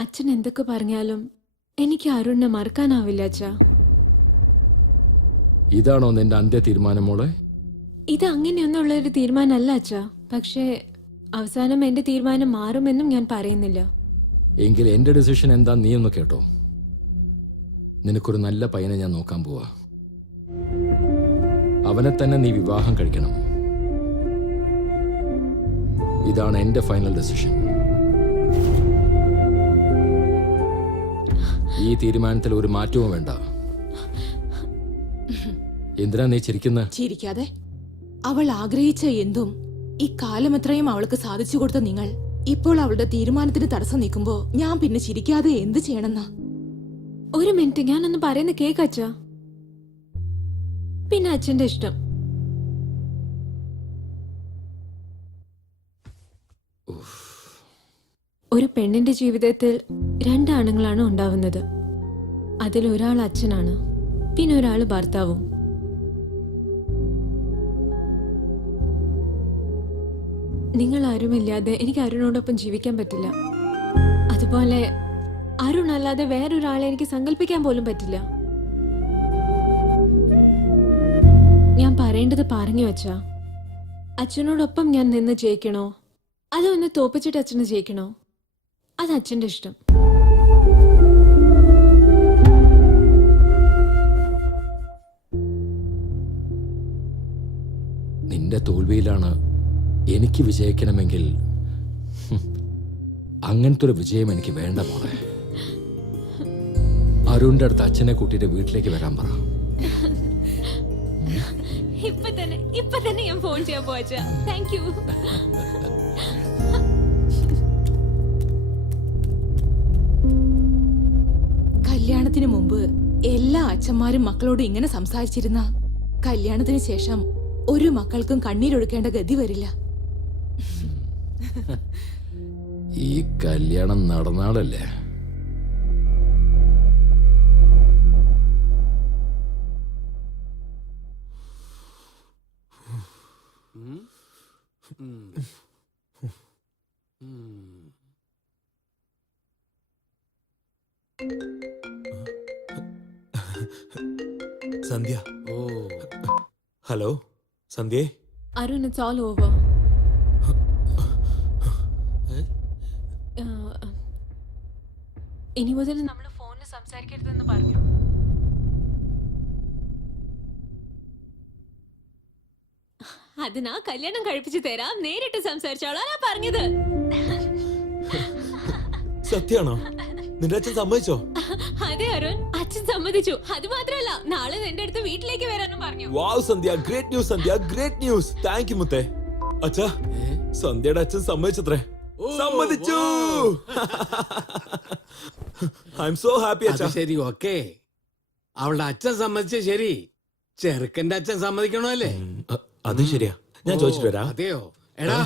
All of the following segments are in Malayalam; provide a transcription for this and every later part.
അച്ഛൻ എന്തൊക്കെ പറഞ്ഞാലും എനിക്ക് അരുണിനെ മറക്കാനാവില്ല അച്ഛാ. ഇതാണോ നിന്റെ അന്ത്യ തീരുമാനം മോളെ? ഇത് അങ്ങനെയൊന്നുള്ള ഒരു തീരുമാനമല്ല അച്ഛാ. പക്ഷേ അവസാനം എന്റെ തീരുമാനം മാറുമെന്നും ഞാൻ പറയുന്നില്ല. എങ്കിൽ എന്റെ ഡിസിഷൻ എന്താ നീ ഒന്ന് കേട്ടോ. നിനക്കൊരു നല്ല പയ്യനെ ഞാൻ നോക്കാൻ പോവാ. അവനെ തന്നെ നീ വിവാഹം കഴിക്കണം. ഇതാണ് എന്റെ ഫൈനൽ ഡിസിഷൻ. ഈ തീരുമാനത്തിൽ ഒരു മാറ്റവും വേണ്ട. എന്തിനാ നീ ചിരിക്കാതെ. അവൾ ആഗ്രഹിച്ച എന്തും ഇക്കാലമത്രയും അവൾക്ക് സാധിച്ചു കൊടുത്ത നിങ്ങൾ ഇപ്പോൾ അവളുടെ തീരുമാനത്തിന് തടസ്സം നിൽക്കുമ്പോ ഞാൻ പിന്നെ ചിരിക്കാതെ എന്ത് ചെയ്യണമെന്നാ? ഒരു മിനിറ്റ്, ഞാനൊന്ന് പറയുന്ന കേക്ക് അച്ഛാ. പിന്നെ അച്ഛന്റെ ഇഷ്ടം. ഒരു പെണ്ണിന്റെ ജീവിതത്തിൽ രണ്ടാണുങ്ങളാണ് ഉണ്ടാവുന്നത്. അതിലൊരാൾ അച്ഛനാണ്, പിന്നെ ഒരാൾ ഭർത്താവും. നിങ്ങൾ ആരുമില്ലാതെ എനിക്ക് അരുണോടൊപ്പം ജീവിക്കാൻ പറ്റില്ല. അതുപോലെ അരുൺ അല്ലാതെ വേറൊരാളെ എനിക്ക് സങ്കല്പിക്കാൻ പോലും പറ്റില്ല. ഞാൻ പറയേണ്ടത് പറഞ്ഞു വച്ചാ, അച്ഛനോടൊപ്പം ഞാൻ നിന്ന് ജയിക്കണോ അതോ ഒന്ന് തോപ്പിച്ചിട്ട് അച്ഛന് ജയിക്കണോ? അത് അച്ഛന്റെ ഇഷ്ടം. നിന്റെ തോൽവിയിലാണ് എനിക്ക് വിജയിക്കണമെങ്കിൽ അങ്ങനത്തെ ഒരു വിജയം എനിക്ക് വേണ്ട മോളെ. അരുണിന്റെ അടുത്ത് അച്ഛനെ കൂട്ടിയിട്ട് വീട്ടിലേക്ക് വരാൻ പറ. ഇപ്പൊ തന്നെ ഞാൻ ഫോൺ ചെയ്യാൻ പോവാ. Thank you. കല്യാണത്തിന് മുമ്പ് എല്ലാ അച്ഛന്മാരും മക്കളോട് ഇങ്ങനെ സംസാരിച്ചിരുന്ന കല്യാണത്തിന് ശേഷം ഒരു മക്കൾക്കും കണ്ണീരൊഴുക്കേണ്ട ഗതി വരില്ല. ഈ കല്യാണം നടന്നാളല്ലേ? സന്ധ്യ. ഹലോ സന്ധ്യേ. Arun, it's all over. ഇനി മുതൽ നമ്മൾ ഫോണിൽ സംസാരിക്കരുതെന്ന് പറഞ്ഞു. അതിനാ കല്യാണം കഴിപ്പിച്ചു തരാം, നേരിട്ട് സംസാരിച്ചോളാ പറഞ്ഞത്. സത്യാണോ? നിന്റെ അച്ഛൻ സമ്മതിച്ചോ? അതെ അരുൺ, അച്ഛൻ സമ്മതിച്ചു. അത് മാത്രമല്ല, നാളെ എന്റെ അടുത്ത് വീട്ടിലേക്ക് വരാനും പറഞ്ഞു. Wow Sandhya, great news Sandhya, great news. Thank you മുത്തേ. അച്ഛാ, സന്ധ്യയുടെ അച്ഛൻ സമ്മതിച്ചത്രേ. സമ്മതിച്ചു. ഐ എം സോ ഹാപ്പി അച്ഛാ. ശരി, ഓക്കേ. അവളുടെ അച്ഛൻ സമ്മതിച്ച ശരി, ചെറുക്കന്റെ അച്ഛൻ സമ്മതിക്കണോ? അത് ശരിയാ. ഞാൻ ചോദിച്ചിട്ട് വരാം. അതെയോ? എടാ,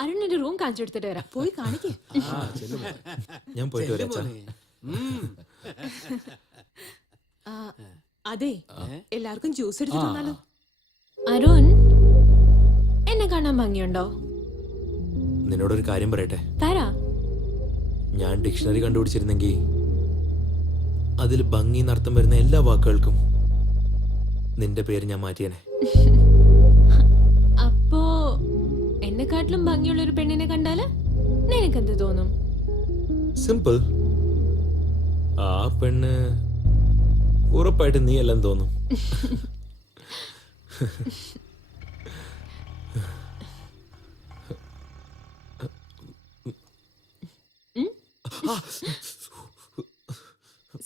അരുണിന്റെ റൂം കാണിച്ചു കൊടുത്തിട്ട് വരാം. പോയി കാണിക്കേ. ഞാൻ പോയിട്ട് വരാം അച്ഛാ. അതെ, എല്ലാവർക്കും ജ്യൂസ് എടുത്തു തന്നാലോ? അരുൺ, എന്നെ കാണാൻ ഭംഗിയുണ്ടോ? നിന്നോടൊരു കാര്യം പറയട്ടെ. തരാ. ഞാൻ ഡിക്ഷണറി കണ്ടുപിടിച്ചിരുന്നെങ്കിൽ അതിൽ ഭംഗി എന്നർത്ഥം വരുന്ന എല്ലാ വാക്കുകൾക്കും നിന്റെ പേര് ഞാൻ മാറ്റിയേനെ. അപ്പോ എന്നെക്കാട്ടിലും ഭംഗിയുള്ള ഒരു പെണ്ണിനെ കണ്ടാല് നിനക്കെന്ത് തോന്നും? സിമ്പിൾ. ആ പെണ്ണ് ഉറപ്പായിട്ട് നീ എല്ലാം തോന്നും.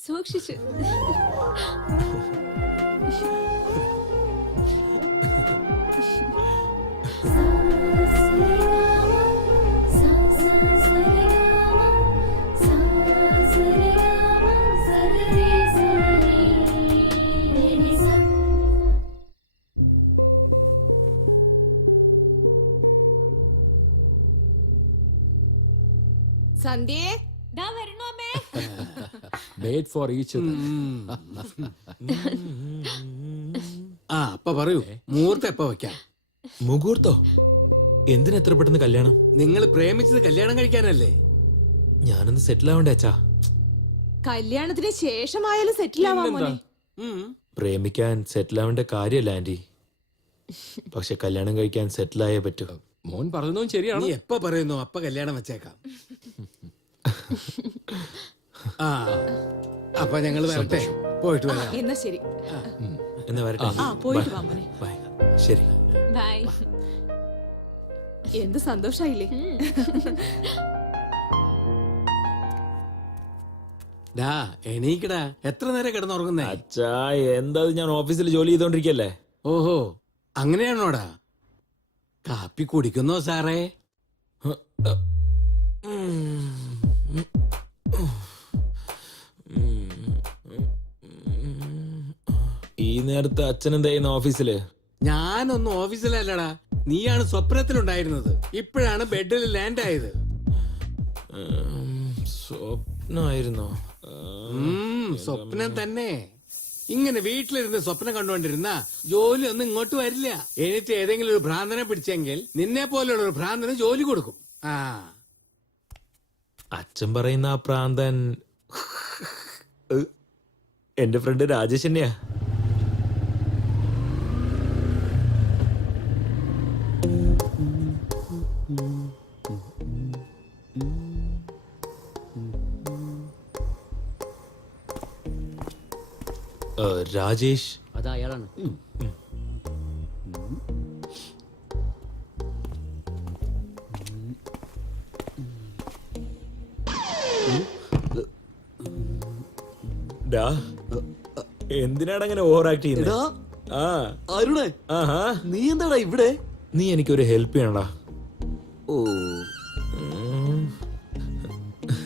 സൂക്ഷിച്ചു. സന്ധ്യേ, ദാ വരണു അമ്മേ. വെയിറ്റ് ഫോർ ഈച്ച് ആ അപ്പ പറയൂ, മുഹൂർത്തം എപ്പ വെക്കാം? മുഹൂർത്തോ? എന്തിനാ എത്ര പെട്ടെന്ന് കല്യാണം? നിങ്ങൾ പ്രേമിച്ചത് കല്യാണം കഴിക്കാനല്ലേ? ഞാനൊന്ന് സെറ്റിൽ ആവണ്ടേ അച്ഛാ? കല്യാണത്തിന് ശേഷമായാലും സെറ്റിൽ ആവാൻ മോനെ. ഉം. പ്രേമിക്കാൻ സെറ്റിൽ ആവേണ്ട കാര്യമല്ല ആന്റി, പക്ഷെ കല്യാണം കഴിക്കാൻ സെറ്റിൽ ആയേ പറ്റൂ. മോൻ പറഞ്ഞതും ശരിയാണ്. നീ എപ്പ പറയുന്നു അപ്പ കല്യാണം വെച്ചേക്കാം. ആ അപ്പൊ ഞങ്ങൾ വരട്ടെ, പോയിട്ട് വരാം. എന്നാ ശരി. എന്ന് വരട്ടെ. ആ പോയിട്ട് വാ മോനെ. ബൈ. ശരി. ബൈ. എന്ത് സന്തോഷായില്ലേ? ഡാ എണീക്കടാ, എത്ര നേരം കിടന്നുറങ്ങുന്നേ? അച്ഛാ എന്താ ഇത്, ഞാൻ ഓഫീസിൽ ജോലി ചെയ്തോണ്ടിരിക്കല്ലേ. ഓഹോ അങ്ങനെയാണോടാ? കാപ്പി കുടിക്കുന്നോ സാറേ? ഈ നേരത്തെ അച്ഛൻ എന്താ ചെയ്യുന്ന ഓഫീസില്? ഞാനൊന്നും ഓഫീസിലല്ലടാ, നീയാണ് സ്വപ്നത്തിലുണ്ടായിരുന്നത്. ഇപ്പോഴാണ് ബെഡിൽ ലാൻഡ് ആയത്. സ്വപ്നമായിരുന്നോ? സ്വപ്നം തന്നെ. ഇങ്ങനെ വീട്ടിലിരുന്ന് സ്വപ്നം കണ്ടുകൊണ്ടിരുന്ന ജോലി ഒന്നും ഇങ്ങോട്ട് വരില്ല. എനിക്ക് ഏതെങ്കിലും ഒരു ഭ്രാന്തനെ പിടിച്ചെങ്കിൽ നിന്നെ പോലെയുള്ള ഒരു ഭ്രാന്തന് ജോലി കൊടുക്കും. ആ അച്ഛൻ പറയുന്ന ആ പ്രാന്തൻ എന്റെ ഫ്രണ്ട് രാജേഷ് തന്നെയാ. രാജേഷ് അതാ അയാളാണ്. എന്തിനാണ് അങ്ങനെ ഓവർ ആക്ട് ചെയ്യുന്നത്? ആ അരുണേ, ആഹാ, നീ എന്താടാ ഇവിടെ? നീ എനിക്കൊരു ഹെൽപ്പ് ചെയ്യണടാ. ഓ,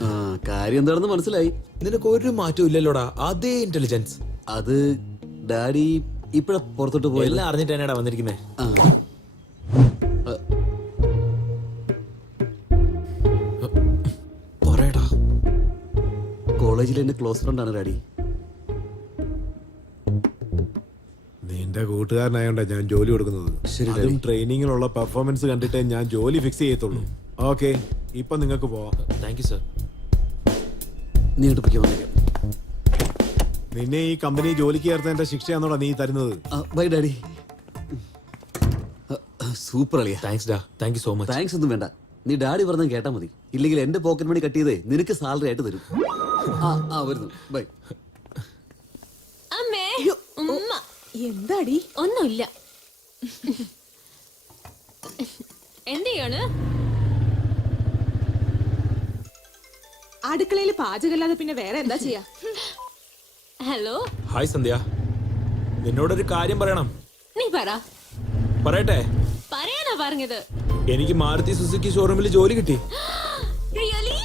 ആ കാര്യം എന്താണെന്ന് മനസ്സിലായി. നിനക്ക് ഒരു മാറ്റവും ഇല്ലല്ലോടാ, അതേ ഇന്റലിജൻസ്. അത് ഡാഡി ഇപ്പഴ പുറത്തോട്ട് പോയല്ല. എല്ലാം അറിഞ്ഞിട്ട് തന്നെയാടാ വന്നിരിക്കുന്നേ. പറയടാ. കോളേജിൽ എന്റെ ക്ലോസ് ഫ്രണ്ട് ആണ് ഡാഡി. നിന്റെ കൂട്ടുകാരനായോണ്ടാ ഞാൻ ജോലി കൊടുക്കുന്നത്. ശരി, അതും ഡാഡി. ട്രെയിനിങ്ങിലുള്ള പെർഫോമൻസ് കണ്ടിട്ടേ ഞാൻ ജോലി ഫിക്സ് ചെയ്യത്തുള്ളൂ. ഓക്കെ, ഇപ്പൊ നിങ്ങൾക്ക് പോവാം. Thank you sir. നീ എടുപ്പിക്കാൻ വന്നേക്കാം. നിന്നെ ഈ കമ്പനി ജോലിക്ക് ചേർത്തതിന്റെ ശിക്ഷയാണോടാ നീ തരുന്നത്? By daddy. സൂപ്പർ അളിയാ. താങ്ക്സ് ഡാ, thank you so much. Thanks ഒന്നും വേണ്ട. നീ ഡാഡി പറഞ്ഞ കേട്ടാ മതി. ഇല്ലെങ്കിൽ എന്റെ പോക്കറ്റ് മണി കട്ട് ചെയ്തേ നിനക്ക് സാലറി ആയിട്ട് തരും. ആ വരുന്നു. ബൈ. അമ്മേ, ഉമ്മ. എന്താടി? ഒന്നുമില്ല. എന്ത് ചെയ്യാണ്? അടുക്കളയിൽ പാചകമല്ലാതെ പിന്നെ വേറെ എന്താ ചെയ്യാ? ഹലോ, ഹായ് സന്ധ്യ, നിന്നോടൊരു കാര്യം പറയണം. നീ പറ. പറയട്ടെ? പറയാനാ പറഞ്ഞത്. എനിക്ക് മാരുതി സുസുക്കി ഷോറൂമിൽ ജോലി കിട്ടി. Really?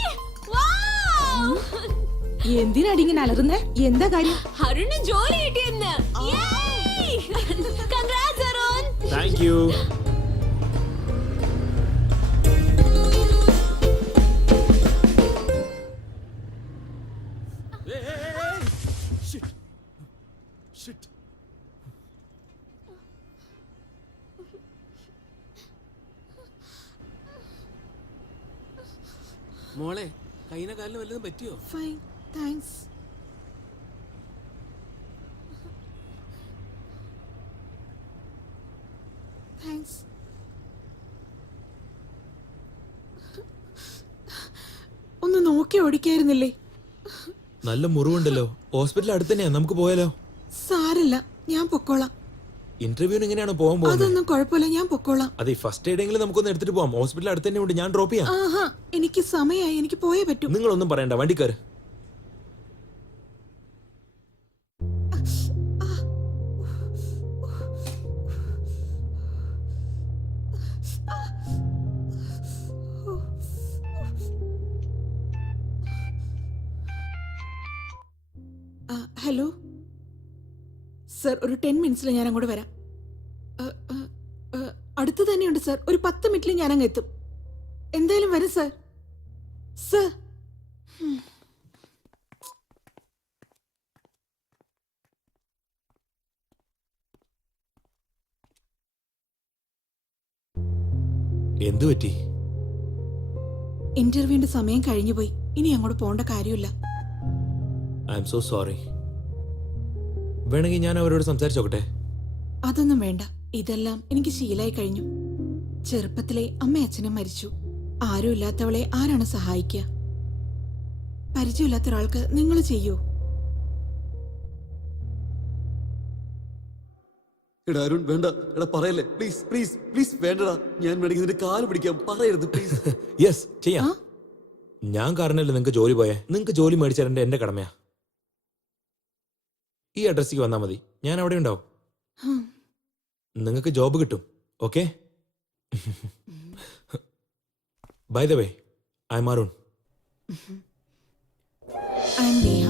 Wow! എന്തിനാടി ഇങ്ങനെ അലറുന്നേ? എന്താ കാര്യം? അരുണ് ജോലി കിട്ടിയെന്ന്. Congrats, അരുൺ. Thank you. മോളെ, കൈന കാലിന് വല്ലതും പറ്റിയോ? Fine, thanks. താങ്ക്സ്. ഒന്ന് നോക്കി ഓടിക്കായിരുന്നില്ലേ? നല്ല മുറിവുണ്ടല്ലോ, ഹോസ്പിറ്റൽ അടുത്ത് തന്നെയാ, നമുക്ക് പോയാലോ? സാരല്ല, ഞാൻ പൊക്കോളാം. ഇന്റർവ്യൂവിന് എങ്ങനെയാണ് പോകാൻ പോകുന്നത്? അതൊന്നും കുഴപ്പമില്ല, ഞാൻ പൊക്കോളാം. അതെ, ഫസ്റ്റ് എയ്ഡെങ്കിലും നമുക്കൊന്ന് എടുത്തിട്ട് പോവാം. ഹോസ്പിറ്റൽ അടുത്ത് തന്നെ ഉണ്ട്, ഞാൻ ഡ്രോപ്പ് ചെയ്യാം. ആഹാ, എനിക്ക് സമയമായി, എനിക്ക് പോയേ പറ്റൂ. നിങ്ങളൊന്നും പറയണ്ട, വണ്ടിക്കാര്. ഹലോ സർ, ഒരു 10 മിനിറ്റ്സിൽ ഞാൻ അങ്ങോട്ട് വരാം. അടുത്ത് തന്നെയുണ്ട് സർ. ഒരു 10 മിനിറ്റിൽ ഞാൻ അങ്ങ് എത്തും. എന്തായാലും വരും സർ. സർ, എന്തു പറ്റി? ഇന്റർവ്യൂവിന്റെ സമയം കഴിഞ്ഞു പോയി. ഇനി അങ്ങോട്ട് പോകേണ്ട കാര്യമില്ല. I M so sorry. വേണമെങ്കിൽ ഞാൻ അവരോട് സംസാരിച്ചോക്കട്ടെ? അതൊന്നും വേണ്ട. ഇതെല്ലാം എനിക്ക് ശീലായി കഴിഞ്ഞു. ചെറുപ്പത്തിലെ അമ്മ അച്ഛനും മരിച്ചു. ആരും ഇല്ലാത്തവളെ ആരാണ് സഹായിക്കുക? പരിചയമില്ലാത്ത ഒരാൾക്ക് നിങ്ങൾ ചെയ്യൂ? എടാ അരുൺ വേണ്ട, എടാ പറയല്ലേ പ്ലീസ് പ്ലീസ് പ്ലീസ് വേണ്ടടാ. ഞാൻ വേണമെങ്കിൽ നിന്റെ കാല് പിടിക്കാം, പറയരുത് പ്ലീസ്. യെസ്, ചെയ്യാം. ഞാൻ കാരണല്ലേ നിങ്ങൾക്ക് ജോലി പോയേ. നിങ്ങൾക്ക് ജോലി മേടിച്ചു തരേണ്ട എന്റെ കടമയാ. ഈ അഡ്രസ്സിക്ക് വന്നാൽ മതി, ഞാൻ അവിടെ ഉണ്ടാവും. നിങ്ങൾക്ക് ജോബ് കിട്ടും. Okay? By the way, I'm Arun. I'm Neha.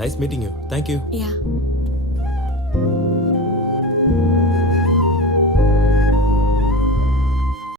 Nice meeting you. Thank you. Yeah.